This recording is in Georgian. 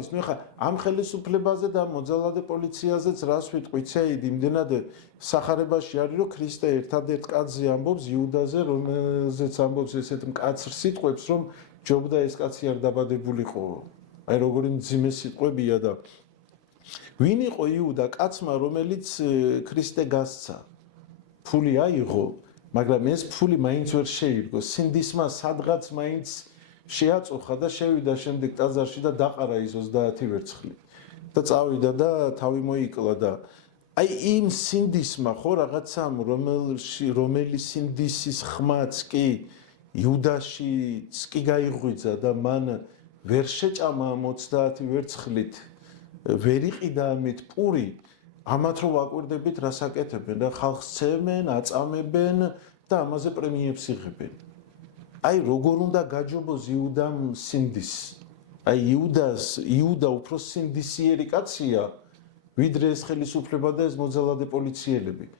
არის? ნუ ეხლა ამ ხელისუფლებაზე და მოძალადე პოლიციაზეც რას ვიტყვით? ცეიდ იმდენად სახარებაში არის, რომ ქრისტე ერთადერთ კაცზე ამბობს იუდაზე, რომელზეც ამბობს ესეთ მკაცრ სიტყვებს, რომ ჯობდა ეს კაცი არ დაბადებულიყო. აი როგორი მძიმე სიტყვებია და ვინ იყო იუდა? კაცმა, რომელიც ქრისტე გასცა. ფული აიღო, მაგრამ ეს ფული მაინც ვერ შეირგო. სინდისმა სადღაც მაინც შეაწუხა და შევიდა შემდეგ ტაძარში და დაყარა ის 30 ვერცხლი. და წავიდა და თავი მოიკლა და აი იმ სინდისმა ხო რაღაცამ რომელი სინდისის ხმაც კი იუდაშიც კი გაიღვიძა და მან ვერ შეჭამა 30 ვერცხლით ვერ იყიდა ამით პური ამათ რო ვაკვირდებით რას აკეთებენ და ხალხს ცემენ, აწამებენ და ამაზე პრემიებს იღებენ. აი როგორ უნდა გაჯობოს იუდამ სინდის. აი იუდა უფრო სინდისიერი კაცია ვიდრე ეს ხელისუფლება და ეს მოძალადე პოლიციელები.